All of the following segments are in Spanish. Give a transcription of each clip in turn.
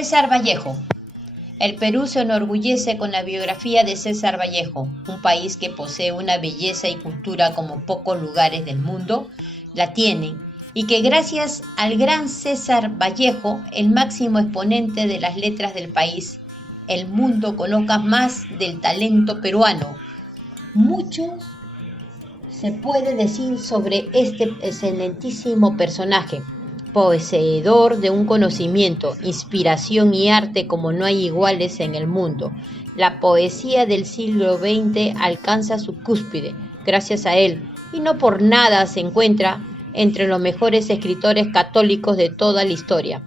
César Vallejo. El Perú se enorgullece con la biografía de César Vallejo, un país que posee una belleza y cultura como pocos lugares del mundo la tienen, y que gracias al gran César Vallejo, el máximo exponente de las letras del país, el mundo conozca más del talento peruano. Mucho se puede decir sobre este excelentísimo personaje, poseedor de un conocimiento, inspiración y arte como no hay iguales en el mundo. La poesía del siglo XX alcanza su cúspide gracias a él, y no por nada se encuentra entre los mejores escritores católicos de toda la historia.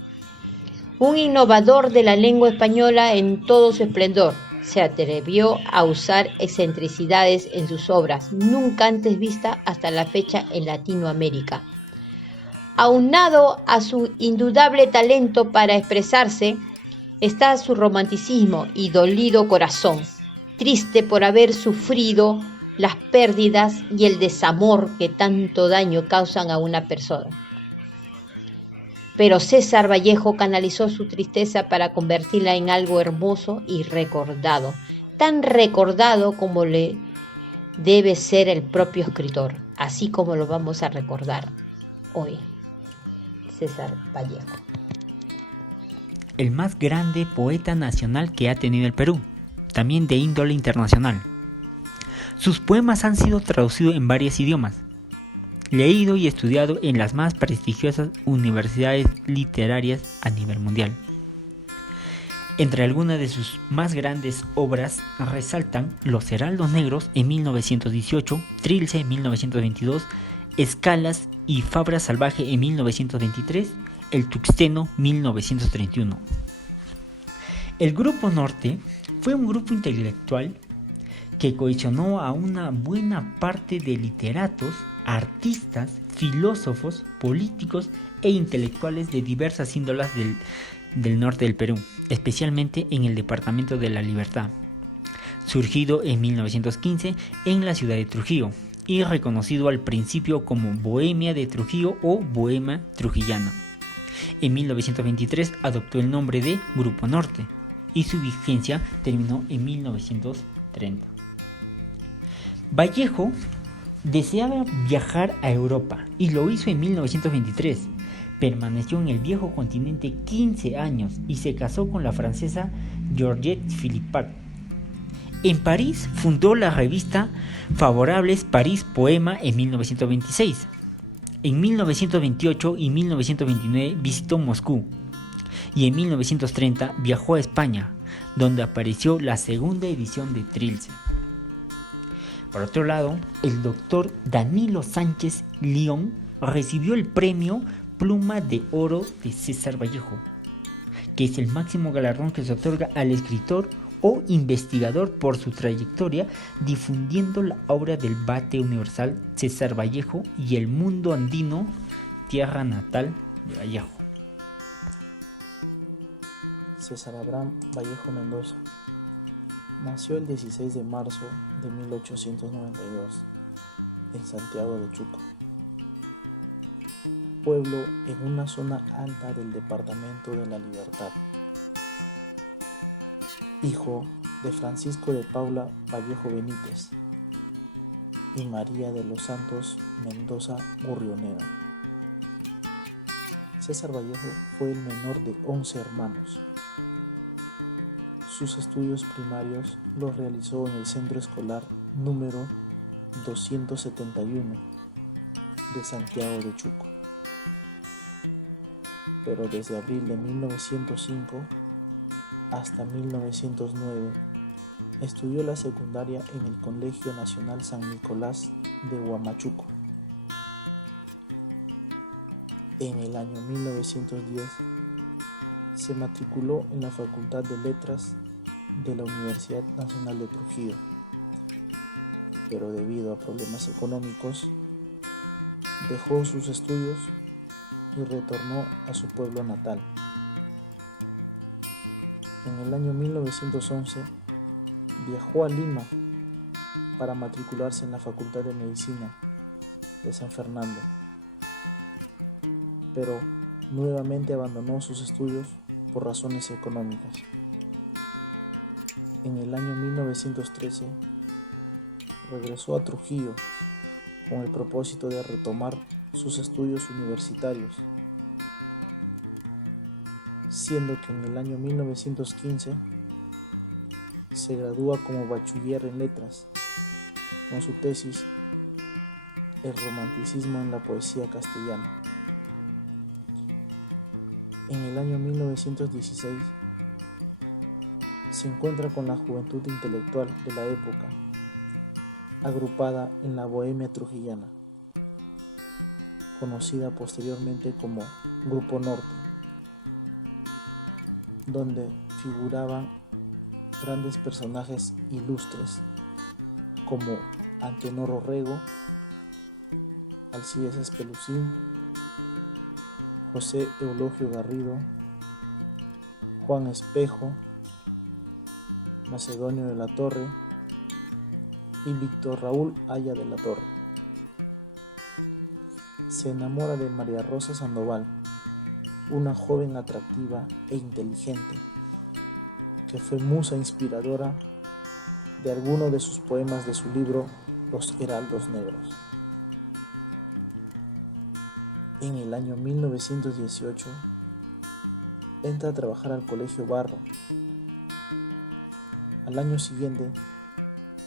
Un innovador de la lengua española en todo su esplendor, se atrevió a usar excentricidades en sus obras, nunca antes vistas hasta la fecha en Latinoamérica. Aunado a su indudable talento para expresarse, está su romanticismo y dolido corazón, triste por haber sufrido las pérdidas y el desamor que tanto daño causan a una persona. Pero César Vallejo canalizó su tristeza para convertirla en algo hermoso y recordado, tan recordado como le debe ser el propio escritor, así como lo vamos a recordar hoy, César Vallejo. El más grande poeta nacional que ha tenido el Perú, también de índole internacional. Sus poemas han sido traducidos en varios idiomas, leído y estudiado en las más prestigiosas universidades literarias a nivel mundial. Entre algunas de sus más grandes obras resaltan Los Heraldos Negros en 1918, Trilce en 1922, Escalas y Fabra Salvaje en 1923, El Tuxteno 1931. El Grupo Norte fue un grupo intelectual que cohesionó a una buena parte de literatos, artistas, filósofos, políticos e intelectuales de diversas índolas del norte del Perú, especialmente en el departamento de La Libertad, surgido en 1915 en la ciudad de Trujillo y reconocido al principio como Bohemia de Trujillo o Bohemia Trujillana. En 1923 adoptó el nombre de Grupo Norte y su vigencia terminó en 1930. Vallejo deseaba viajar a Europa y lo hizo en 1923. Permaneció en el viejo continente 15 años y se casó con la francesa Georgette Philippat. En París fundó la revista Favorables París Poema en 1926. En 1928 y 1929 visitó Moscú y en 1930 viajó a España, donde apareció la segunda edición de Trilce. Por otro lado, el doctor Danilo Sánchez León recibió el premio Pluma de Oro de César Vallejo, que es el máximo galardón que se otorga al escritor o investigador por su trayectoria difundiendo la obra del Bate Universal César Vallejo y el mundo andino, tierra natal de Vallejo. César Abraham Vallejo Mendoza nació el 16 de marzo de 1892 en Santiago de Chuco, pueblo en una zona alta del departamento de La Libertad. Hijo de Francisco de Paula Vallejo Benítez y María de los Santos Mendoza Gurrionera. César Vallejo fue el menor de 11 hermanos. Sus estudios primarios los realizó en el centro escolar número 271 de Santiago de Chuco. Pero desde abril de 1905 hasta 1909 estudió la secundaria en el Colegio Nacional San Nicolás de Huamachuco. En el año 1910 se matriculó en la Facultad de Letras de la Universidad Nacional de Trujillo, pero debido a problemas económicos dejó sus estudios y retornó a su pueblo natal. En el año 1911 viajó a Lima para matricularse en la Facultad de Medicina de San Fernando, pero nuevamente abandonó sus estudios por razones económicas. En el año 1913 regresó a Trujillo con el propósito de retomar sus estudios universitarios, siendo que en el año 1915 se gradúa como bachiller en letras con su tesis El romanticismo en la poesía castellana. En el año 1916 se encuentra con la juventud intelectual de la época, agrupada en la Bohemia Trujillana, conocida posteriormente como Grupo Norte, donde figuraban grandes personajes ilustres como Antenor Orrego, Alcides Espelucín, José Eulogio Garrido, Juan Espejo, Macedonio de la Torre y Víctor Raúl Haya de la Torre. Se enamora de María Rosa Sandoval, una joven atractiva e inteligente, que fue musa inspiradora de algunos de sus poemas de su libro Los Heraldos Negros. En el año 1918 entra a trabajar al Colegio Barro. Al año siguiente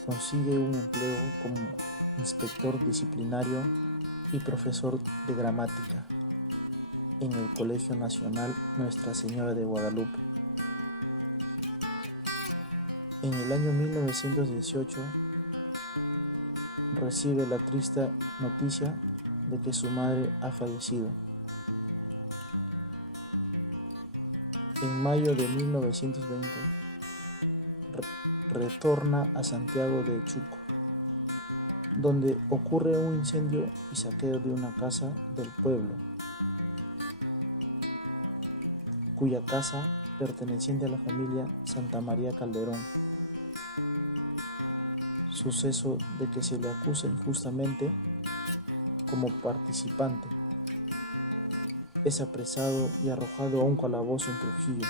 consigue un empleo como inspector disciplinario y profesor de gramática en el Colegio Nacional Nuestra Señora de Guadalupe. En el año 1918 recibe la triste noticia de que su madre ha fallecido. En mayo de 1920 retorna a Santiago de Chuco, donde ocurre un incendio y saqueo de una casa del pueblo, cuya casa perteneciente a la familia Santa María Calderón, suceso de que se le acusa injustamente como participante. Es apresado y arrojado a un calabozo en Trujillo,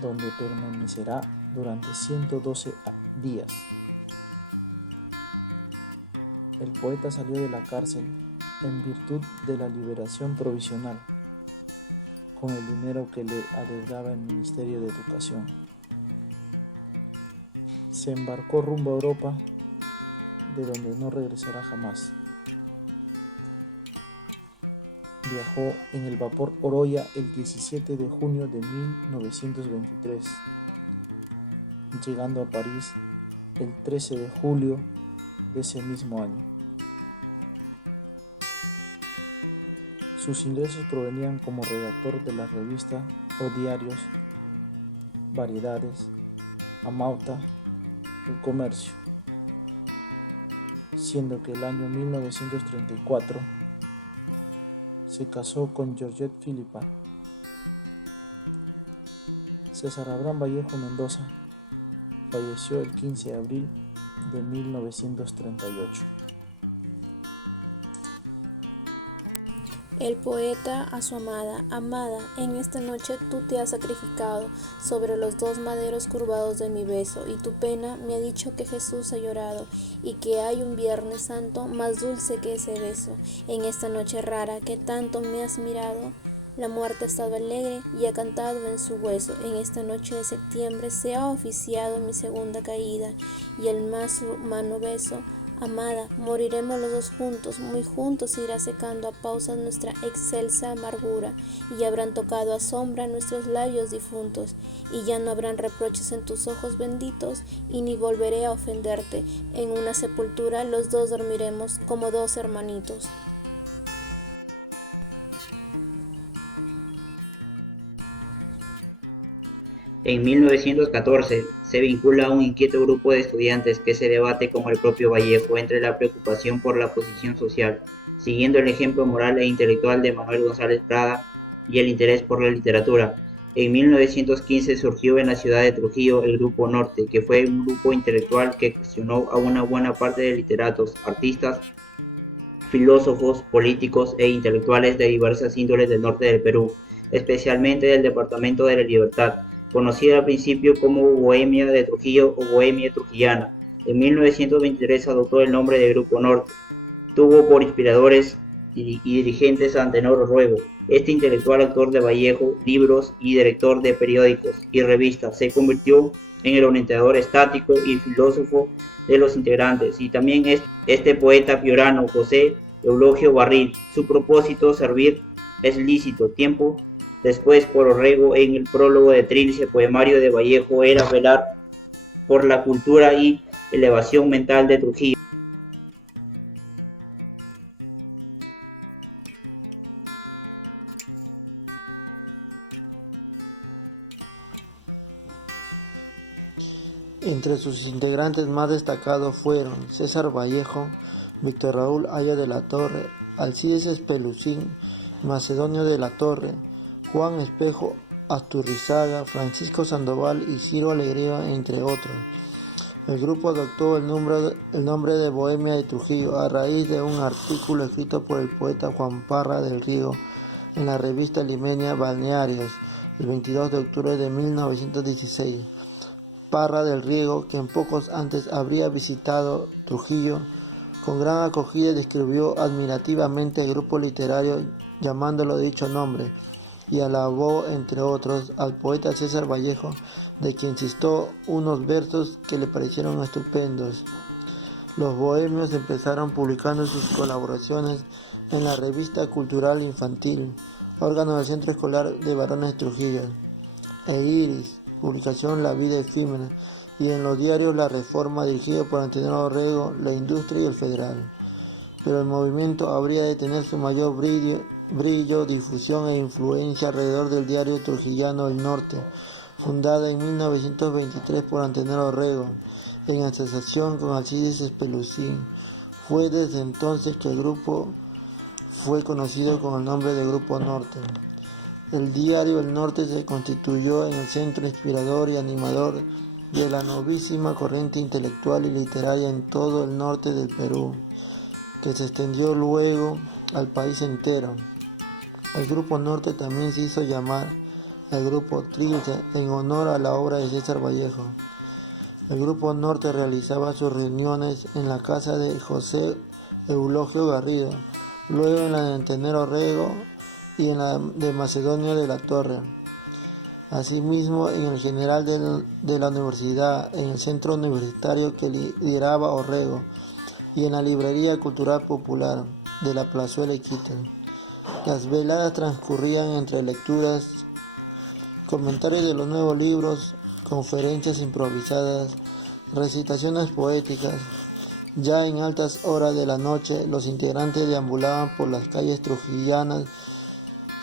donde permanecerá durante 112 días. El poeta salió de la cárcel en virtud de la liberación provisional, con el dinero que le adeudaba el Ministerio de Educación. Se embarcó rumbo a Europa, de donde no regresará jamás. Viajó en el vapor Oroya el 17 de junio de 1923, llegando a París el 13 de julio de ese mismo año. Sus ingresos provenían como redactor de la revista o diarios Variedades, Amauta, El Comercio, siendo que el año 1934 se casó con Georgette Philippa. César Abraham Vallejo Mendoza falleció el 15 de abril de 1938. El poeta a su amada: amada, en esta noche tú te has sacrificado sobre los dos maderos curvados de mi beso, y tu pena me ha dicho que Jesús ha llorado, y que hay un Viernes Santo más dulce que ese beso. En esta noche rara que tanto me has mirado, la muerte ha estado alegre y ha cantado en su hueso. En esta noche de septiembre se ha oficiado mi segunda caída, y el más humano beso. Amada, moriremos los dos juntos, muy juntos irá secando a pausas nuestra excelsa amargura, y habrán tocado a sombra nuestros labios difuntos, y ya no habrán reproches en tus ojos benditos, y ni volveré a ofenderte. En una sepultura los dos dormiremos como dos hermanitos. En 1914 se vincula a un inquieto grupo de estudiantes que se debate como el propio Vallejo entre la preocupación por la posición social, siguiendo el ejemplo moral e intelectual de Manuel González Prada, y el interés por la literatura. En 1915 surgió en la ciudad de Trujillo el Grupo Norte, que fue un grupo intelectual que cuestionó a una buena parte de literatos, artistas, filósofos, políticos e intelectuales de diversas índoles del norte del Perú. especialmente del departamento de La Libertad, conocida al principio como Bohemia de Trujillo o Bohemia Trujillana. En 1923 adoptó el nombre de Grupo Norte. Tuvo por inspiradores y dirigentes a Antenor Ruego. Este intelectual, autor de Vallejo, libros y director de periódicos y revistas, se convirtió en el orientador estático y filósofo de los integrantes, y también este poeta piorano, José Eulogio Barril. Su propósito, servir es lícito. Tiempo después, por Orrego, en el prólogo de Trilce, poemario de Vallejo, era velar por la cultura y elevación mental de Trujillo. Entre sus integrantes más destacados fueron César Vallejo, Víctor Raúl Aya de la Torre, Alcides Espelucín, Macedonio de la Torre, Juan Espejo Asturrizaga, Francisco Sandoval y Ciro Alegría, entre otros. El grupo adoptó el nombre de Bohemia de Trujillo a raíz de un artículo escrito por el poeta Juan Parra del Río en la revista limeña Balnearios, el 22 de octubre de 1916. Parra del Riego, quien pocos antes habría visitado Trujillo, con gran acogida describió admirativamente el grupo literario llamándolo de dicho nombre, y alabó, entre otros, al poeta César Vallejo, de quien citó unos versos que le parecieron estupendos. Los bohemios empezaron publicando sus colaboraciones en la revista cultural infantil, órgano del Centro Escolar de Varones de Trujillo, e Iris, publicación La Vida Efímera, y en los diarios La Reforma, dirigido por Antenor Orrego, La Industria y El Federal. Pero el movimiento habría de tener su mayor brillo, difusión e influencia alrededor del diario trujillano El Norte, fundada en 1923 por Antenor Orrego, en asociación con Alcides Espelucín. Fue desde entonces que el grupo fue conocido con el nombre de Grupo Norte. El diario El Norte se constituyó en el centro inspirador y animador de la novísima corriente intelectual y literaria en todo el norte del Perú, que se extendió luego al país entero. El Grupo Norte también se hizo llamar el Grupo Trilce en honor a la obra de César Vallejo. El Grupo Norte realizaba sus reuniones en la casa de José Eulogio Garrido, luego en la de Antenor Orrego y en la de Macedonio de la Torre. Asimismo, en el General de la Universidad, en el Centro Universitario que lideraba Orrego, y en la Librería Cultural Popular de la Plazuela Iquitos. Las veladas transcurrían entre lecturas, comentarios de los nuevos libros, conferencias improvisadas, recitaciones poéticas. Ya en altas horas de la noche, los integrantes deambulaban por las calles trujillanas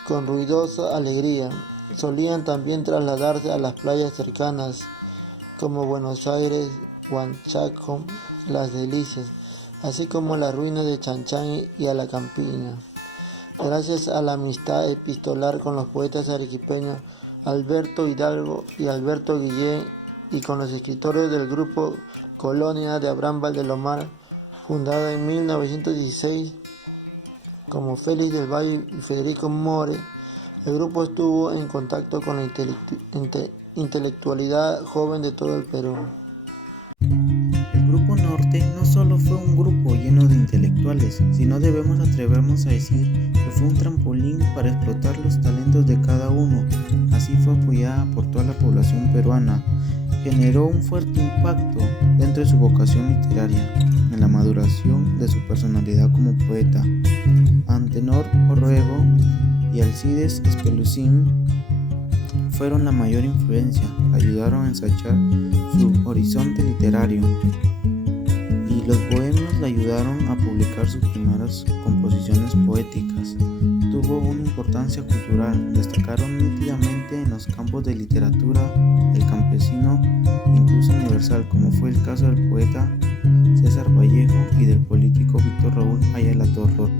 con ruidosa alegría. Solían también trasladarse a las playas cercanas, como Buenos Aires, Huanchaco, Las Delicias, así como a las ruinas de Chanchán y a la Campiña. Gracias a la amistad epistolar con los poetas arequipeños Alberto Hidalgo y Alberto Guillén, y con los escritores del grupo Colonia de Abraham Valdelomar, fundada en 1916, como Félix del Valle y Federico More, el grupo estuvo en contacto con la intelectualidad joven de todo el Perú. El Grupo Norte no solo fue un grupo lleno de intelectuales, sino debemos atrevernos a decir que fue un trampolín para explotar los talentos de cada uno. Así fue apoyada por toda la población peruana. Generó un fuerte impacto dentro de su vocación literaria, en la maduración de su personalidad como poeta. Antenor Orrego y Alcides Espelucín fueron la mayor influencia, ayudaron a ensachar su horizonte literario, y los bohemios le ayudaron a publicar sus primeras composiciones poéticas. Tuvo una importancia cultural, destacaron nítidamente en los campos de literatura, el campesino, incluso universal, como fue el caso del poeta César Vallejo y del político Víctor Raúl Aya de la Torre.